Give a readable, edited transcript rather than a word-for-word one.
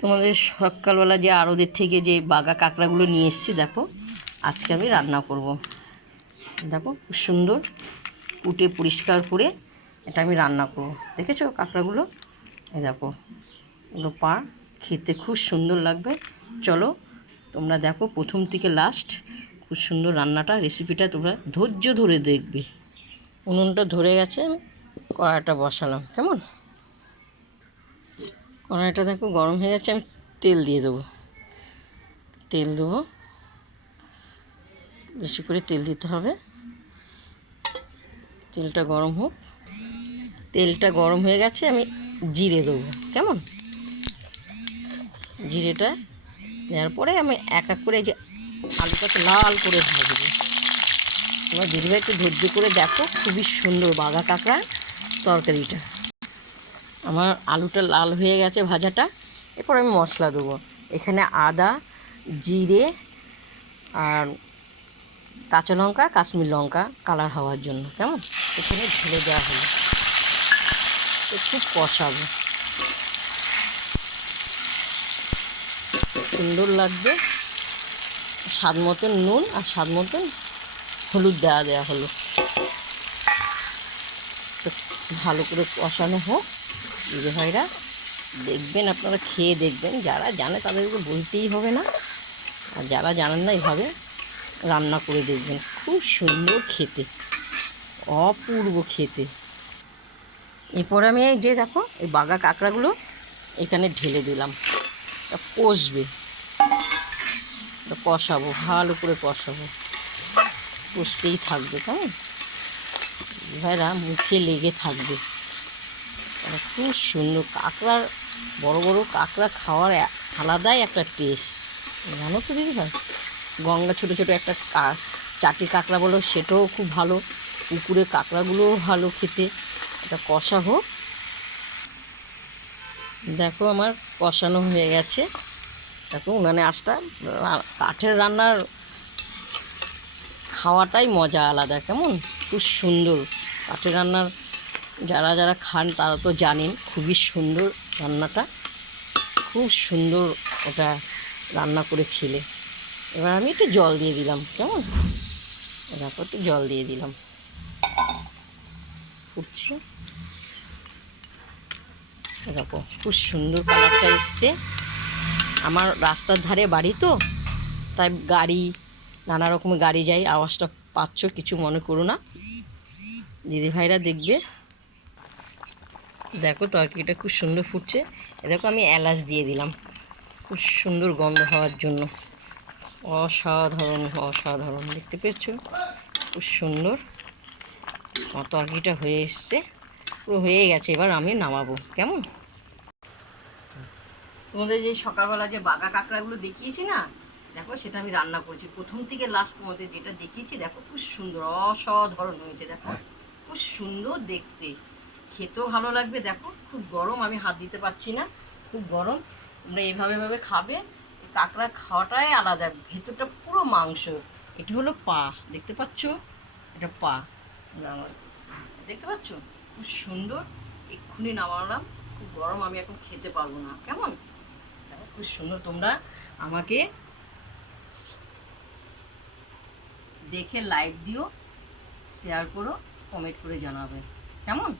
তোমাদের সকালবেলা যে আড়তের থেকে যে বাগা কাঁকড়াগুলো নিয়ে এসেছি, দেখো আজকে আমি রান্না করব। দেখো খুব সুন্দর কুটে পরিষ্কার করে এটা আমি রান্না করব। দেখেছো কাঁকড়াগুলো? এই দেখো এগুলো পা, খেতে খুব সুন্দর লাগবে। চলো তোমরা দেখো প্রথম থেকে লাস্ট, খুব সুন্দর রান্নাটা, রেসিপিটা তোমরা ধৈর্য ধরে দেখবে। উনুনটা ধরে গেছে, কড়াইটা বসালাম। কেমন? কড়াইটা দেখো গরম হয়ে যাচ্ছে, আমি তেল দিয়ে দেবো। তেল দেবো, বেশি করে তেল দিতে হবে। তেলটা গরম হোক। তেলটা গরম হয়ে গেছে, আমি জিরে দেবো। কেমন? জিরেটা দেওয়ার পরে আমি এক এক করে যে আলুটাকে লাল করে ভাজবো। তোমার দিদিভাই একটু ধৈর্য করে দেখো, খুবই সুন্দর বাগা কাঁকড়ার তরকারিটা। আমার আলুটা লাল হয়ে গেছে ভাজাটা। এরপর আমি মশলা দেবো। এখানে আদা, জিরে আর কাঁচা লঙ্কা, কাশ্মীর লঙ্কা কালার হওয়ার জন্য। কেমন? এখানে ঢেলে দেওয়া হলো, খুব কষাবো, সুন্দর লাগবে। স্বাদ মতন নুন আর স্বাদ মতন হলুদ দেওয়া হলো। ভালো করে কষানো হোক। দিদি ভাইরা দেখবেন, আপনারা খেয়ে দেখবেন, যারা জানে তাদেরকে বলতেই হবে না, আর যারা জানেন না এইভাবে রান্না করে দেখবেন, খুব সুন্দর খেতে, অপূর্ব খেতে। এরপরে আমি এই যে দেখো এই বাগা কাঁকড়াগুলো এখানে ঢেলে দিলাম। কষবে, কষাবো, ভালো করে কষাবো, কষতেই থাকবে। কেমন? ভাইরা মুখে লেগে থাকবে। খুব সুন্দর কাঁকড়ার, বড় বড় কাঁকড়া খাওয়ার আলাদাই একটা টেস্ট, জানো তো দিদি ভাই? গঙ্গা ছোটো ছোটো একটা চাটি কাঁকড়া বলো, সেটাও খুব ভালো। পুকুরে কাঁকড়াগুলোও ভালো খেতে। এটা কষা হোক। দেখো আমার কষানো হয়ে গেছে। দেখো উনানে আঁচটা, কাঠের রান্নার খাওয়াটাই মজা আলাদা। কেমন? খুব সুন্দর কাঠের রান্নার, যারা যারা খান তারা তো জানেন, খুবই সুন্দর রান্নাটা, খুব সুন্দর ওটা রান্না করে খেলে। এবার আমি একটু জল দিয়ে দিলাম। কেমন? দেখো একটু জল দিয়ে দিলাম, ফুটছে। দেখো খুব সুন্দর কালারটা এসছে। আমার রাস্তার ধারে বাড়ি তো, তাই গাড়ি, নানা রকমের গাড়ি যায়, আওয়াজটা পাচ্ছ, কিছু মনে করো না। দিদিভাইরা দেখবে। দেখো তরকারিটা খুব সুন্দর ফুটছে। দেখো আমি এলাচ দিয়ে দিলাম, খুব সুন্দর গন্ধ হওয়ার জন্য। অসাধারণ অসাধারণ, দেখতে পেয়েছ? খুব সুন্দর তরকারিটা হয়ে এসছে, পুরো হয়ে গেছে। এবার আমি নামাবো। কেমন? তোমাদের যে সকালবেলা যে বাগা কাঁকড়াগুলো দেখিয়েছি না, দেখো সেটা আমি রান্না করছি প্রথম থেকে লাস্ট। তোমাদের যেটা দেখিয়েছি দেখো খুব সুন্দর, অসাধারণ হয়েছে। দেখো খুব সুন্দর দেখতে, খেতেও ভালো লাগবে। দেখো খুব গরম, আমি হাত দিতে পারছি না, খুব গরম। তোমরা এইভাবে খাবে। কাঁকড়া খাওয়াটাই আলাদা, ভেতরটা পুরো মাংস। এটা হলো পা, দেখতে পাচ্ছ? এটা পা, দেখতে পাচ্ছ? খুব সুন্দর। এক্ষুনি নামালাম, খুব গরম, আমি এখন খেতে পারবো না। কেমন? খুব সুন্দর। তোমরা আমাকে দেখে লাইক দিও, শেয়ার করো, কমেন্ট করে জানাবে। কেমন?